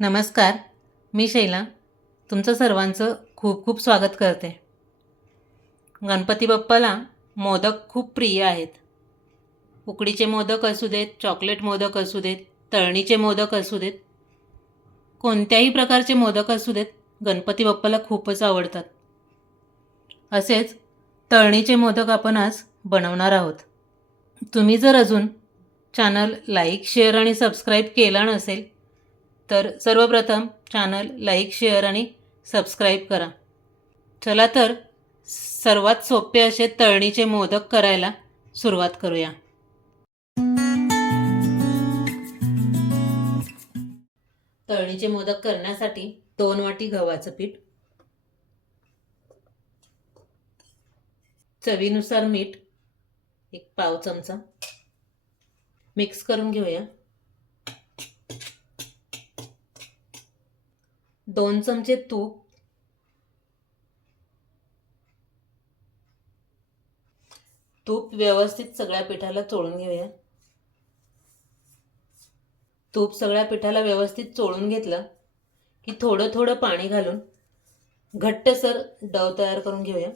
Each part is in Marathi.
नमस्कार मी शैला. तुमचं सर्वांचं खूप खूप स्वागत करते. गणपती बाप्पाला मोदक खूप प्रिय आहेत. उकडीचे मोदक असू देत चॉकलेट मोदक असू देत तळणीचे मोदक असू देत कोणत्याही प्रकारचे मोदक असू देत गणपती बाप्पाला खूपच आवडतात. असेच तळणीचे मोदक आपण आज बनवणार आहोत. तुम्ही जर अजून चॅनल लाईक शेअर आणि सबस्क्राईब केला नसेल तर सर्वप्रथम चॅनल लाईक शेअर आणि सबस्क्राईब करा. चला तर सर्वात सोपे असे तळणीचे मोदक करायला सुरुवात करूया. तळणीचे मोदक करण्यासाठी दोन वाटी गव्हाचं पीठ चवीनुसार मीठ एक पाव चमचा. मिक्स करून घेऊया. दोन चमचे तूप. तूप व्यवस्थित सगळ्या पिठाला चोळून घेऊया. तूप सगळ्या पिठाला व्यवस्थित चोळून घेतलं की थोडं थोडं पाणी घालून घट्टसर डव तयार करून घेऊया.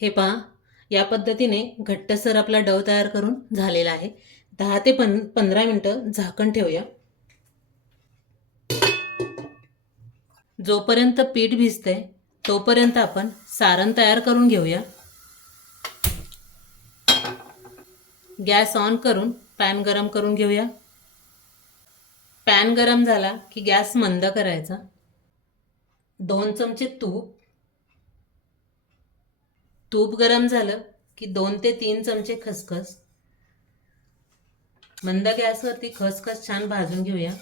हे पहा या पद्धतीने घट्टसर आपला डव तयार करून झालेला आहे. दहा ते पं पंधरा मिनटं झाकण ठेवूया. जोपर्यंत पीठ भिजतंय तोपर्यंत आपण सारण तयार करून घेऊया. गॅस ऑन करून पॅन गरम करून घेऊया. पॅन गरम झाला की गॅस मंद करायचा. दोन चमचे तूप तूप गरम झालं की दोन ते तीन चमचे खसखस. मंद गॅसवरती खसखस छान भाजून घेऊया.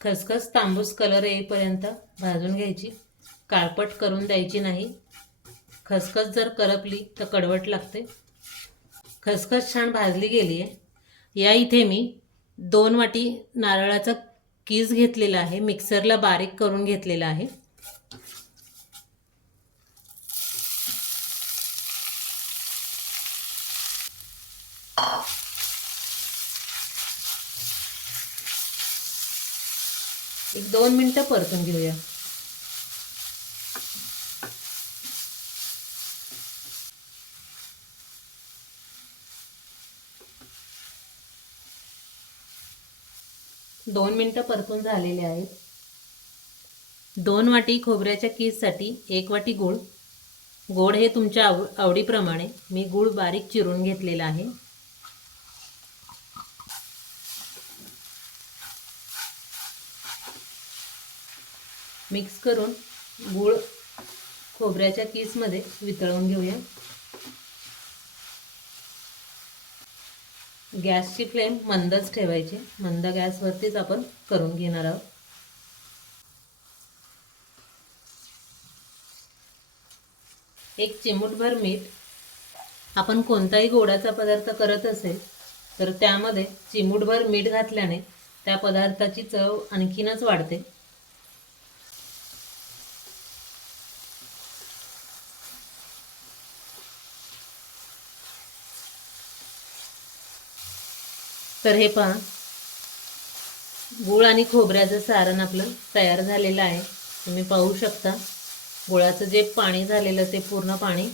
खसखस तांबूस कलर येईपर्यंत भाजून घ्यायची. काळपट करून द्यायची नाही. खसखस जर करपली तर कडवट लागते. खसखस छान भाजली गेली आहे या इथे मी दोन वाटी नारळाचं कीस घेतलेला आहे मिक्सरला बारीक करून घेतलेला आहे. एक दोन मिनटं परतून घेऊया. दोन मिनटं परतून झालेले आहेत. दोन वाटी खोबऱ्याच्या किससाठी एक वाटी गूळ. गोड हे तुमच्या आव आवडीप्रमाणे मी गूळ बारीक चिरून घेतलेला आहे. मिक्स करून गूळ खोबऱ्याच्या कीसमध्ये वितळवून घेऊया. गॅसची फ्लेम मंदच ठेवायची. मंद गॅसवरतीच आपण करून घेणार आहोत. एक चिमूटभर मीठ आपण कोणताही गोडाचा पदार्थ करत असेल तर त्यामध्ये चिमूटभर मीठ घातल्याने त्या पदार्थाची चव आणखीनच वाढते. तर हे पहा. गूळ आणि खोबऱ्याचं सारण आपलं तयार झालेलं आहे. तुम्ही पाहू शकता. गुळाचं जे पाणी झालेलं ते पूर्ण पाणी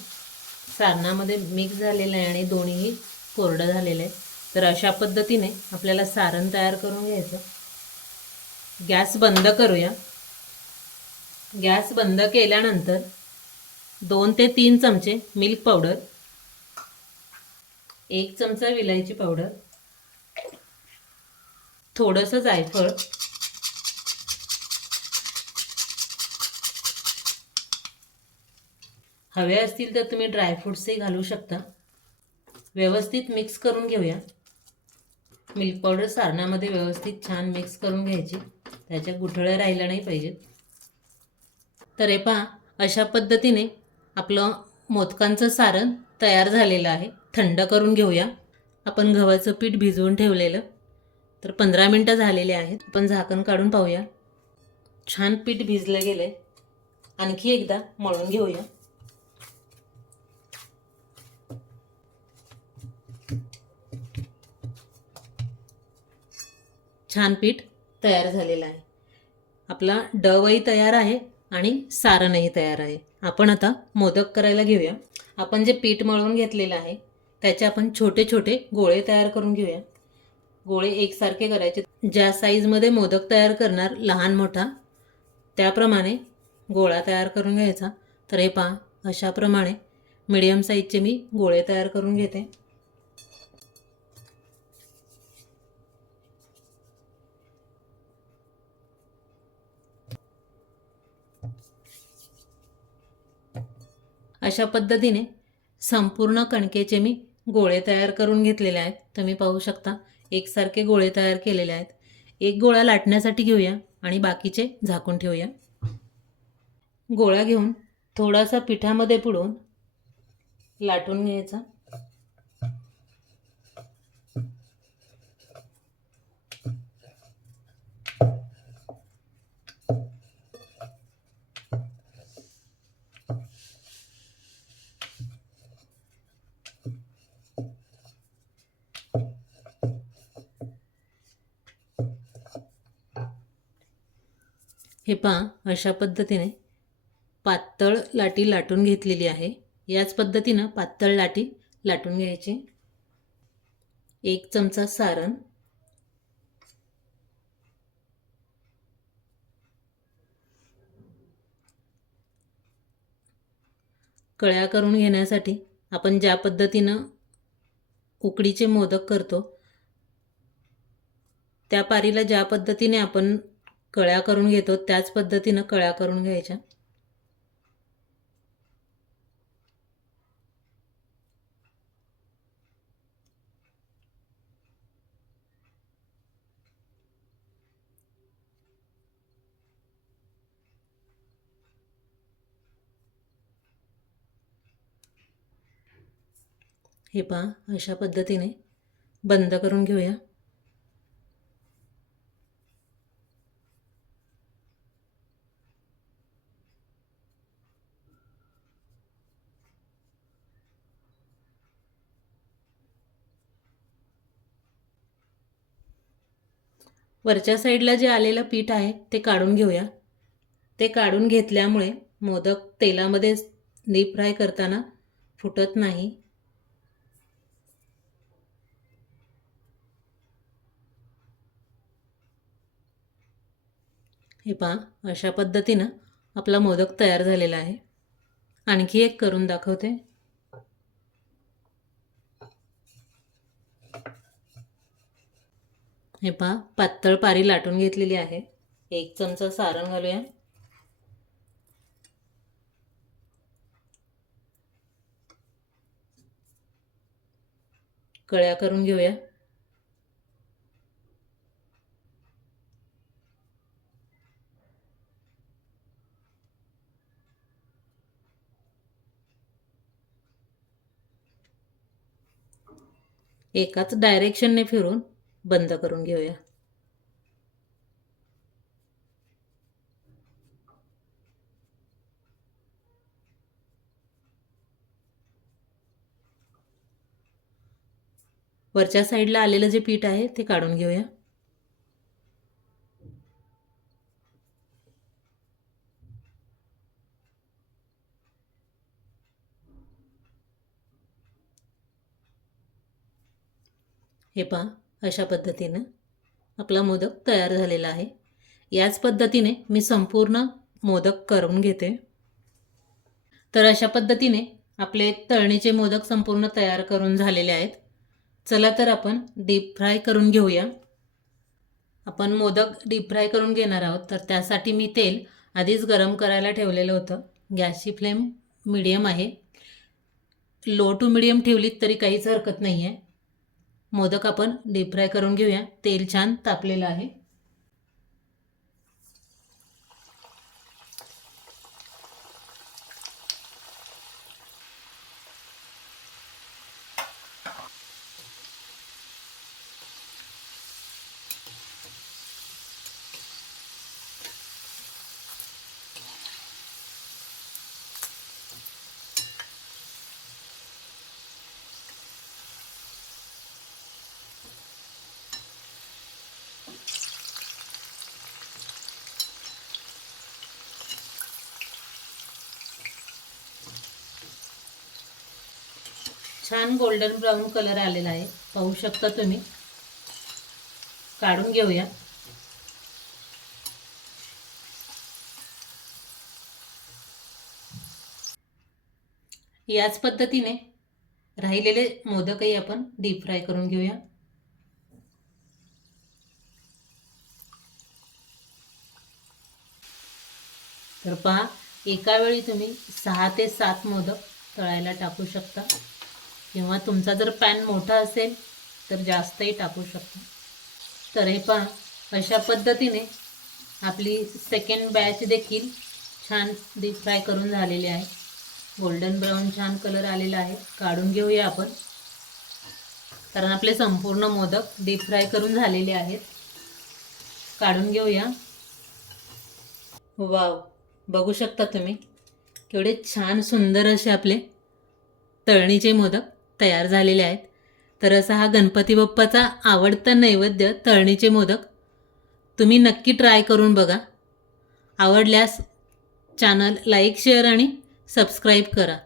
सारणामध्ये मिक्स झालेलं आहे आणि दोन्हीही कोरडं झालेलं आहे. तर अशा पद्धतीने आपल्याला सारण तयार करून घ्यायचं. गॅस बंद करूया. गॅस बंद केल्यानंतर दोन ते तीन चमचे मिल्क पावडर एक चमचा विलायची पावडर थोडंसं जायफळ. हवे असतील तर तुम्ही ड्रायफ्रुट्सही घालू शकता. व्यवस्थित मिक्स करून घेऊया. मिल्क पावडर सारणामध्ये व्यवस्थित छान मिक्स करून घ्यायची. त्याच्या गुठळ्या राहिल्या नाही पाहिजेत. तर हे पहा अशा पद्धतीने आपलं मोदकांचं सारण तयार झालेलं आहे. थंड करून घेऊया. आपण गव्हाचं पीठ भिजवून ठेवलेलं. तर पंधरा मिनटं झालेले आहेत. आपण झाकण काढून पाहूया. छान पीठ भिजलं गेलं आहे आणखी एकदा मळून घेऊया. छान पीठ तयार झालेलं आहे. आपला डवही तयार आहे आणि सारणही तयार आहे. आपण आता मोदक करायला घेऊया. आपण जे पीठ मळून घेतलेलं आहे त्याचे आपण छोटे छोटे गोळे तयार करून घेऊया. गोळे एकसारखे करायचे. ज्या साईजमध्ये मोदक तयार करणार लहान मोठा त्याप्रमाणे गोळा तयार करून घ्यायचा. तर हे पहा अशाप्रमाणे मीडियम साईजचे मी गोळे तयार करून घेते. अशा पद्धतीने संपूर्ण कणकेचे मी गोळे तयार करून घेतलेले आहेत. तुम्ही पाहू शकता एकसारखे गोळे तयार केलेले आहेत. एक गोळा लाटण्यासाठी घेऊया आणि बाकीचे झाकून ठेवूया. गोळा घेऊन थोडासा पिठामध्ये बुडवून लाटून घ्यायचा. हे पहा अशा पद्धतीने पातळ लाटी लाटून घेतलेली आहे. याच पद्धतीनं पातळ लाटी लाटून घ्यायची. एक चमचा सारण. कळ्या करून घेण्यासाठी आपण ज्या पद्धतीनं उकडीचे मोदक करतो त्या पारीला ज्या पद्धतीने आपण कळ्या करून घेतो त्याच पद्धतीनं कळ्या करून घ्यायच्या. हे पहा अशा पद्धतीने बंद करून घेऊया. वरच्या साईडला जे आलेलं पीठ आहे ते काढून घेऊया. ते काढून घेतल्यामुळे मोदक तेलामध्ये डीप फ्राय करताना फुटत नाही. हे पहा अशा पद्धतीनं आपला मोदक तयार झालेला आहे. आणखी एक करून दाखवते. हे पहा पातळ पारी लाटून घेतलेली आहे. एक चमचा सारण घालूया. कळ्या करून घेऊया. एकाच डायरेक्शनने फिरून बंद करून घेऊया. वरच्या साईडला आलेलं जे पीठ आहे ते काढून घेऊया. हे पहा. अशा पद्धतीनं आपला मोदक तयार झालेला आहे. याच पद्धतीने मी संपूर्ण मोदक करून घेते. तर अशा पद्धतीने आपले तळणीचे मोदक संपूर्ण तयार करून झालेले आहेत. चला तर आपण डीप फ्राय करून घेऊया. आपण मोदक डीप फ्राय करून घेणार आहोत. तर त्यासाठी मी तेल आधीच गरम करायला ठेवलेलं होतं. गॅसची फ्लेम मिडियम आहे. लो टू मिडियम ठेवलीत तरी काहीच हरकत नाही आहे मोदक आपण डीप फ्राय करून घेऊया. तेल छान तापलेलं आहे. छान गोल्डन ब्राऊन कलर आलेला आहे. पाहू शकता तुम्ही. काढून घेऊया. याच पद्धतीने राहिलेले मोदकही आपण डीप फ्राय करून घेऊया. तर पहा एका वेळी तुम्ही सहा ते सात मोदक तळायला टाकू शकता. किंवा तुमचा जर पॅन मोठा असेल तर जास्तही टाकू शकता. तर हे पहा अशा पद्धतीने आपली सेकंड बॅच देखील छान डीप फ्राय करून झालेली आहे. गोल्डन ब्राऊन छान कलर आलेला आहे. काढून घेऊया आपण. कारण आपले संपूर्ण मोदक डीप फ्राय करून झालेले आहेत. काढून घेऊया. वाव बघू शकता तुम्ही केवढे छान सुंदर असे आपले तळणीचे मोदक. तयार झालेले आहेत. तर असा हा गणपती बाप्पाचा आवडता नैवेद्य तळणीचे मोदक. तुम्ही नक्की ट्राय करून बघा. आवडल्यास चॅनल लाईक शेअर आणि सबस्क्राईब करा.